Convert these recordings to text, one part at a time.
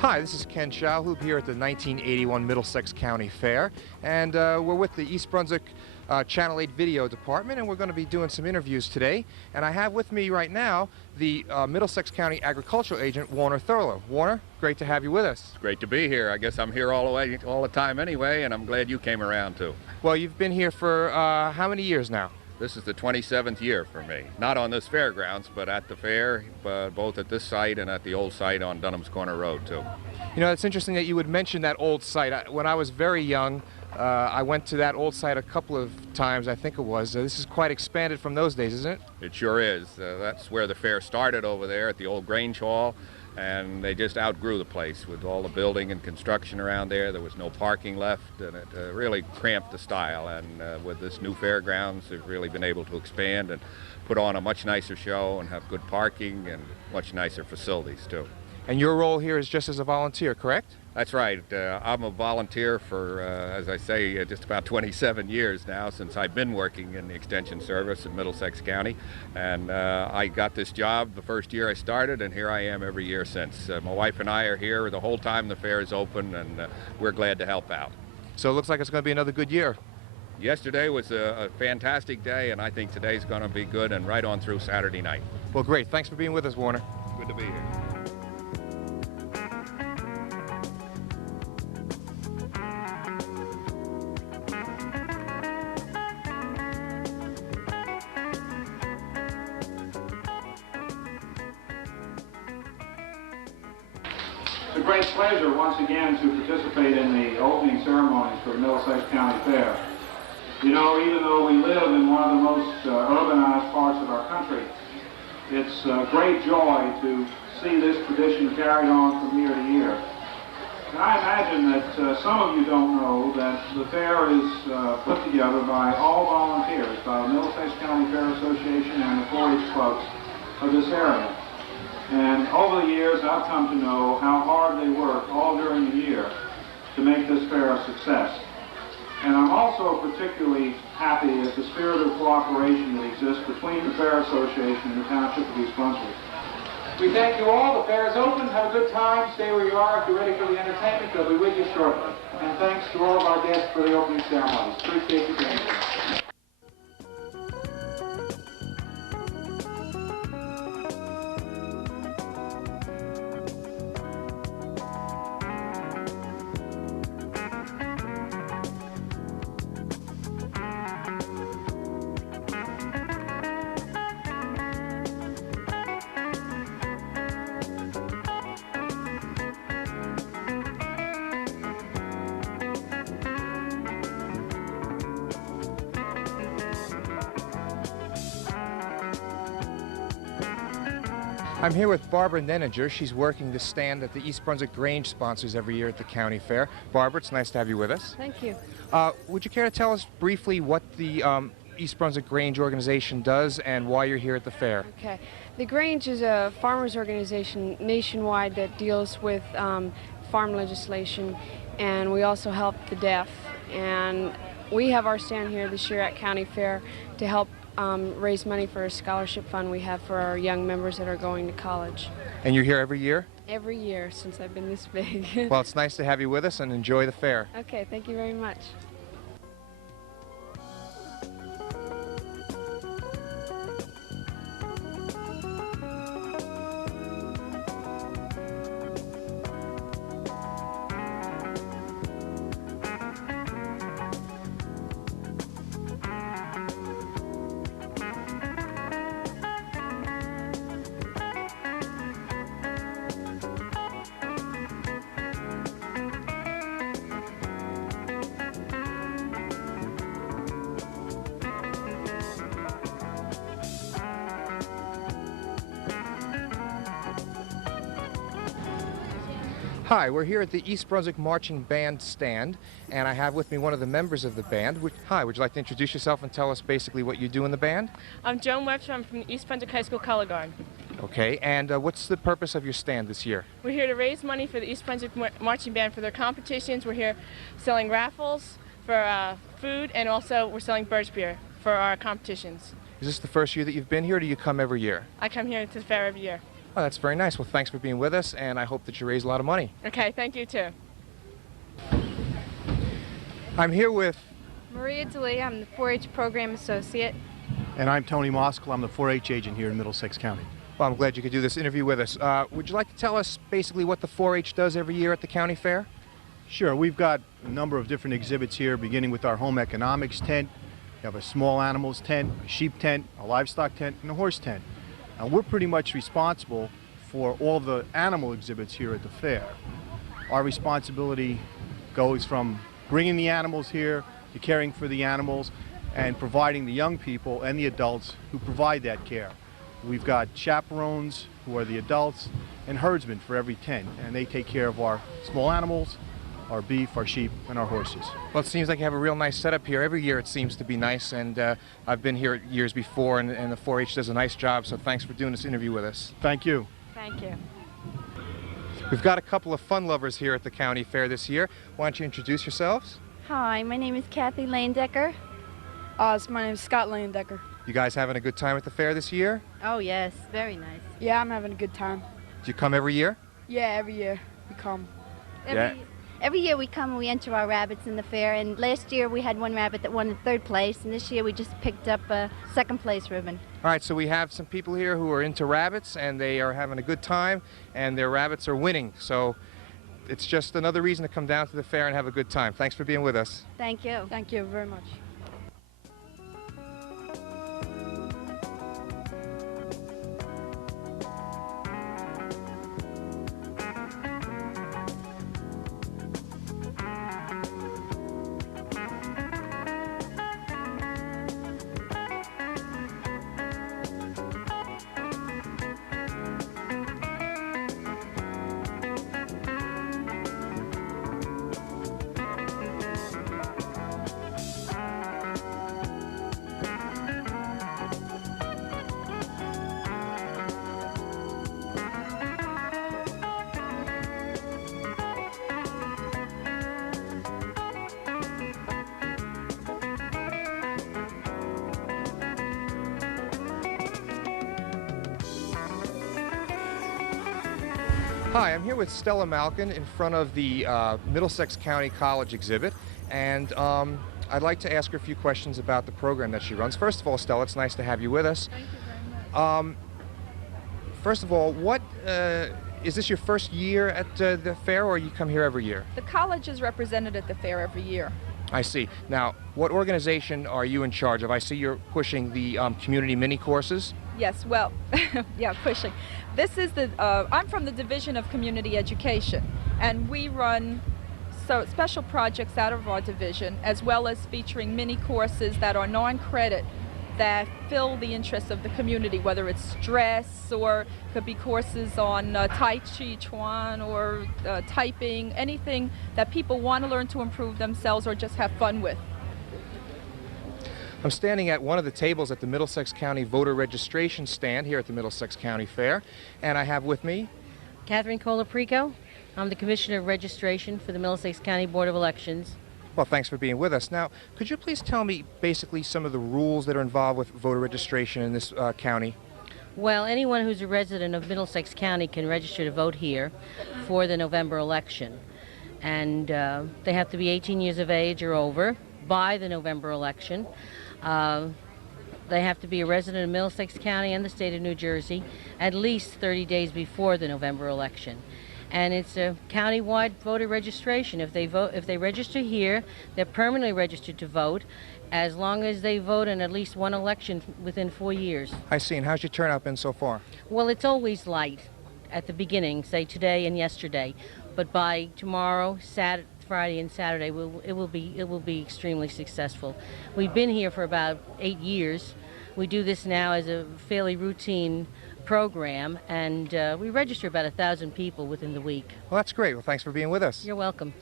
Hi, this is Ken Schauhub here at the 1981 Middlesex County Fair, and we're with the East Brunswick Channel 8 Video Department, and we're going to be doing some interviews today. And I have with me right now the Middlesex County Agricultural Agent, Warner Thurlow. Warner, great to have you with us. It's great to be here. I guess I'm here all the time anyway, and I'm glad you came around too. Well, you've been here for how many years now? This is the 27th year for me. Not on this fairgrounds, but at the fair, both at this site and at the old site on Dunham's Corner Road, too. You know, it's interesting that you would mention that old site. When I was very young, I went to that old site a couple of times, I think it was. This is quite expanded from those days, isn't it? It sure is. That's where the fair started over there at the old Grange Hall, and they just outgrew the place with all the building and construction around there. There was no parking left, and it really cramped the style. And with this new fairgrounds, they've really been able to expand and put on a much nicer show and have good parking and much nicer facilities, too. And your role here is just as a volunteer, correct? That's right. I'm a volunteer for, as I say, just about 27 years now since I've been working in the Extension Service in Middlesex County. And I got this job the first year I started, and here I am every year since. My wife and I are here the whole time the fair is open, and we're glad to help out. So it looks like it's going to be another good year. Yesterday was a fantastic day, and I think today's going to be good, and right on through Saturday night. Well, great. Thanks for being with us, Warner. Good to be here. It's a great pleasure once again to participate in the opening ceremonies for the Middlesex County Fair. You know, even though we live in one of the most urbanized parts of our country, it's a great joy to see this tradition carried on from year to year. And I imagine that some of you don't know that the fair is put together by all volunteers, by the Middlesex County Fair Association and the 4-H clubs of this area. And over the years, I've come to know how hard they work all during the year to make this fair a success. And I'm also particularly happy at the spirit of cooperation that exists between the Fair Association and the Township of East Brunswick. We thank you all. The fair is open. Have a good time. Stay where you are. If you're ready for the entertainment, they'll be with you shortly. And thanks to all of our guests for the opening ceremonies. Appreciate you being here. I'm here with Barbara Neninger. She's working the stand that the East Brunswick Grange sponsors every year at the county fair. Barbara, it's nice to have you with us. Thank you. Would you care to tell us briefly what the East Brunswick Grange organization does and why you're here at the fair? Okay. The Grange is a farmers organization nationwide that deals with farm legislation, and we also help the deaf. And we have our stand here this year at County Fair to help raise money for a scholarship fund we have for our young members that are going to college. And you're here every year? Every year since I've been this big. Well, it's nice to have you with us, and enjoy the fair. Okay, thank you very much. Hi, we're here at the East Brunswick Marching Band stand, and I have with me one of the members of the band. Hi, would you like to introduce yourself and tell us basically what you do in the band? I'm Joan Webster. I'm from East Brunswick High School Color Guard. Okay, and what's the purpose of your stand this year? We're here to raise money for the East Brunswick Marching Band for their competitions. We're here selling raffles for food, and also we're selling birch beer for our competitions. Is this the first year that you've been here, or do you come every year? I come here to the fair every year. Oh, that's very nice. Well, thanks for being with us, and I hope that you raise a lot of money. Okay, thank you too. I'm here with... Maria DeLee, I'm the 4-H Program Associate. And I'm Tony Moskal. I'm the 4-H agent here in Middlesex County. Well, I'm glad you could do this interview with us. Would you like to tell us basically what the 4-H does every year at the county fair? Sure, we've got a number of different exhibits here, beginning with our home economics tent. We have a small animals tent, a sheep tent, a livestock tent, and a horse tent. We're pretty much responsible for all the animal exhibits here at the fair. Our responsibility goes from bringing the animals here to caring for the animals and providing the young people and the adults who provide that care. We've got chaperones who are the adults and herdsmen for every tent, and they take care of our small animals, our beef, our sheep, and our horses. Well, it seems like you have a real nice setup here. Every year it seems to be nice, and I've been here years before, and the 4-H does a nice job, so thanks for doing this interview with us. Thank you. Thank you. We've got a couple of fun lovers here at the county fair this year. Why don't you introduce yourselves? Hi, my name is Kathy Lanedecker. My name is Scott Landecker. You guys having a good time at the fair this year? Oh yes, very nice. Yeah, I'm having a good time. Do you come every year? Yeah, every year we come. Every year we come and we enter our rabbits in the fair, and last year we had one rabbit that won the 3rd place, and this year we just picked up a 2nd place ribbon. All right, so we have some people here who are into rabbits, and they are having a good time, and their rabbits are winning. So it's just another reason to come down to the fair and have a good time. Thanks for being with us. Thank you. Thank you very much. Hi, I'm here with Stella Malkin in front of the Middlesex County College exhibit, and I'd like to ask her a few questions about the program that she runs. First of all, Stella, it's nice to have you with us. Thank you very much. First of all, what is this your first year at the fair, or you come here every year? The college is represented at the fair every year. I see. Now, what organization are you in charge of? I see you're pushing the community mini courses. Yes, well, yeah, pushing. This is I'm from the Division of Community Education, and we run special projects out of our division, as well as featuring mini courses that are non-credit that fill the interests of the community, whether it's stress, or could be courses on Tai Chi Chuan, or typing, anything that people want to learn to improve themselves or just have fun with. I'm standing at one of the tables at the Middlesex County voter registration stand here at the Middlesex County Fair, and I have with me Catherine Colaprico. I'm the Commissioner of Registration for the Middlesex County Board of Elections. Well, thanks for being with us. Now, could you please tell me basically some of the rules that are involved with voter registration in this county? Well, anyone who's a resident of Middlesex County can register to vote here for the November election. And they have to be 18 years of age or over by the November election. They have to be a resident of Middlesex County and the state of New Jersey at least 30 days before the November election. And it's a county-wide voter registration. If they register here, they're permanently registered to vote, as long as they vote in at least one election within 4 years. I see. And how's your turnout been so far? Well, it's always light at the beginning, say today and yesterday, but by tomorrow, Friday and Saturday, it will be extremely successful. We've been here for about 8 years. We do this now as a fairly routine program, and we register about 1,000 people within the week. Well, that's great. Well, thanks for being with us. You're welcome.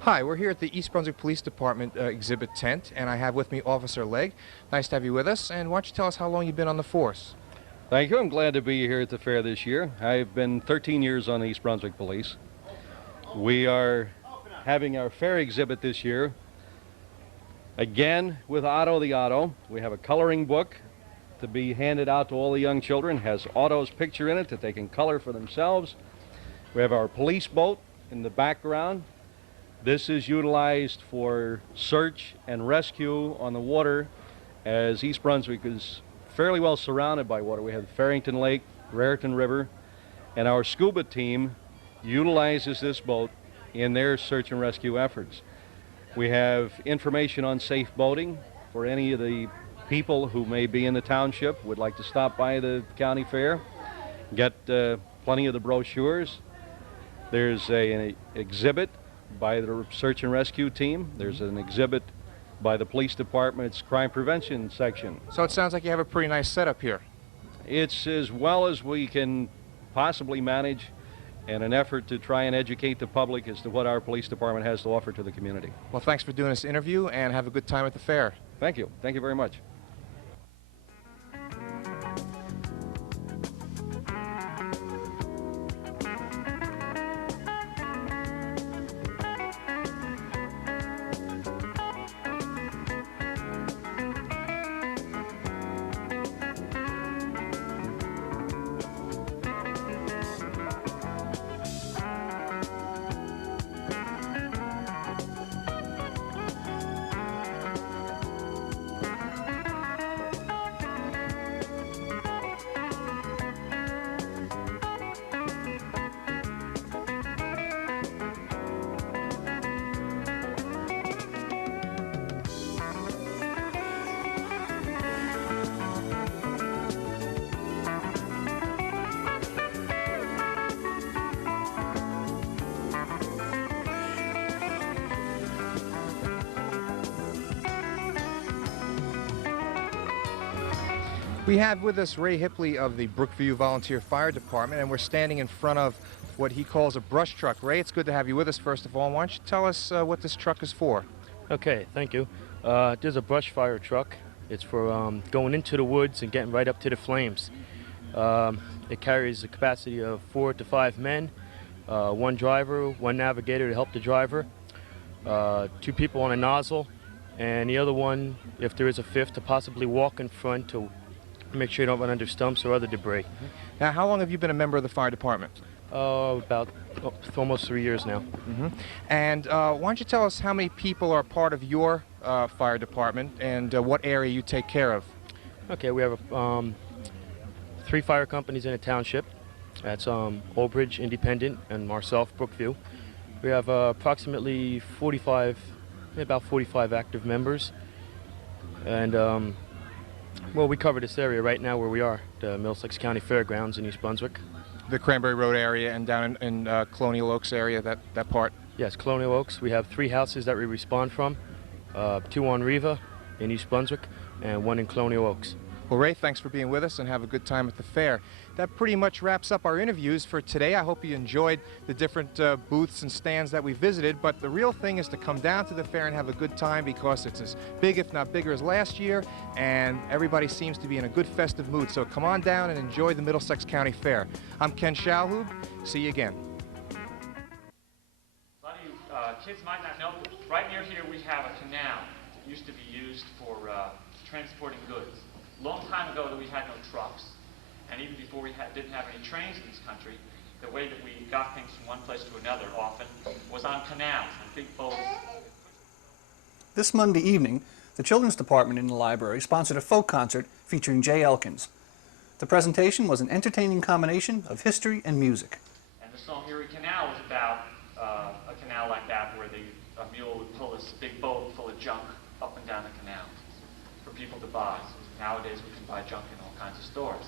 Hi, we're here at the East Brunswick Police Department exhibit tent, and I have with me Officer Legg. Nice to have you with us, and why don't you tell us how long you've been on the force? Thank you. I'm glad to be here at the fair this year. I've been 13 years on the East Brunswick Police. We are having our fair exhibit this year, again with Otto the Auto. We have a coloring book, to be handed out to all the young children. Has Otto's picture in it that they can color for themselves. We have our police boat in the background. This is utilized for search and rescue on the water, as East Brunswick is fairly well surrounded by water. We have Farrington Lake, Raritan River, and our scuba team utilizes this boat in their search and rescue efforts. We have information on safe boating for any of the people who may be in the township, would like to stop by the county fair, get plenty of the brochures. There's an exhibit by the search and rescue team. There's an exhibit by the police department's crime prevention section. So it sounds like you have a pretty nice setup here. It's as well as we can possibly manage, in an effort to try and educate the public as to what our police department has to offer to the community. Well, thanks for doing this interview, and have a good time at the fair. Thank you. Thank you very much. We have with us Ray Hipley of the Brookview Volunteer Fire Department, and we're standing in front of what he calls a brush truck. Ray, it's good to have you with us, first of all. Why don't you tell us what this truck is for? Okay, thank you. There's a brush fire truck. It's for going into the woods and getting right up to the flames. It carries a capacity of 4 to 5 men, 1 driver, 1 navigator to help the driver, 2 people on a nozzle, and the other one, if there is a 5th, to possibly walk in front to make sure you don't run under stumps or other debris. Now, how long have you been a member of the fire department? About almost 3 years now. And why don't you tell us how many people are part of your fire department, and what area you take care of? Okay, we have 3 fire companies in a township. That's Old Bridge, Independent, and Marcelf, Brookview. We have approximately about 45 active members. And well, we cover this area right now where we are, the Middlesex County Fairgrounds in East Brunswick. The Cranberry Road area and down in Colonial Oaks area, that part? Yes, Colonial Oaks. We have 3 houses that we respond from, 2 on Riva in East Brunswick and 1 in Colonial Oaks. Well, Ray, thanks for being with us, and have a good time at the fair. That pretty much wraps up our interviews for today. I hope you enjoyed the different booths and stands that we visited, but the real thing is to come down to the fair and have a good time, because it's as big, if not bigger, as last year, and everybody seems to be in a good festive mood. So come on down and enjoy the Middlesex County Fair. I'm Ken Shalhoub. See you again. A lot of you kids might not know, but right near here we have a canal that used to be used for transporting goods. A long time ago that we had no trucks, and even before we didn't have any trains in this country, the way that we got things from one place to another often was on canals and big boats. This Monday evening, the Children's Department in the library sponsored a folk concert featuring J. Elkins. The presentation was an entertaining combination of history and music. And the song Erie Canal was about a canal like that, where a mule would pull this big boat full of junk up and down the canal for people to buy. Nowadays we can buy junk in all kinds of stores.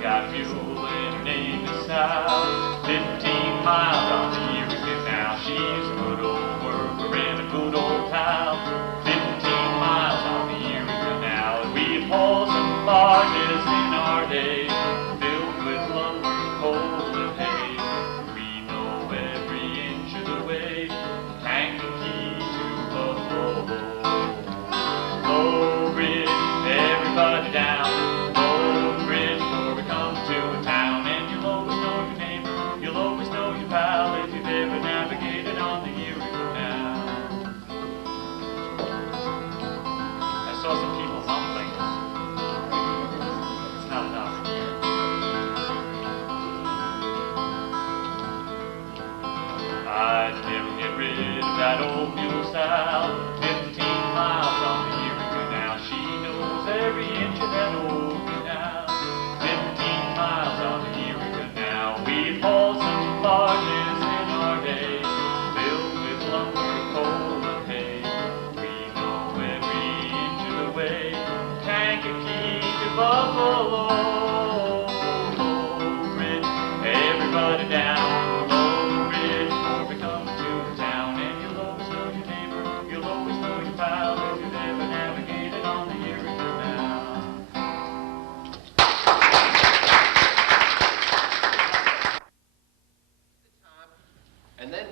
Got mule and her name is Sal, 15 miles on the Erie Canal. She's a good old worker and a good old pal, 15 miles on the Erie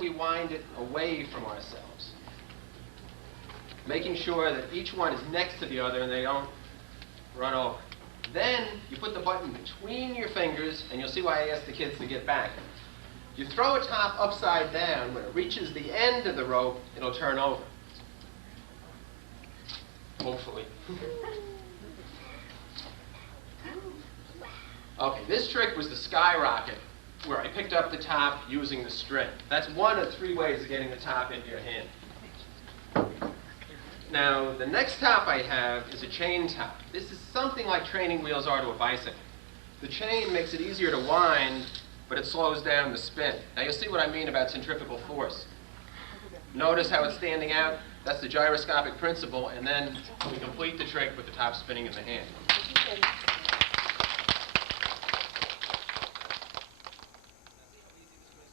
we wind it away from ourselves, making sure that each one is next to the other and they don't run over. Then you put the button between your fingers, and you'll see why I asked the kids to get back. You throw a top upside down. When it reaches the end of the rope, it'll turn over. Hopefully. Okay, this trick was the skyrocket, where I picked up the top using the string. That's one of 3 ways of getting the top into your hand. Now, the next top I have is a chain top. This is something like training wheels are to a bicycle. The chain makes it easier to wind, but it slows down the spin. Now, you'll see what I mean about centrifugal force. Notice how it's standing out? That's the gyroscopic principle, and then we complete the trick with the top spinning in the hand.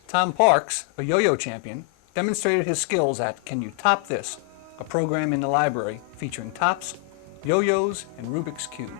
Tom Parks, a yo-yo champion, demonstrated his skills at Can You Top This?, a program in the library featuring tops, yo-yos, and Rubik's Cube.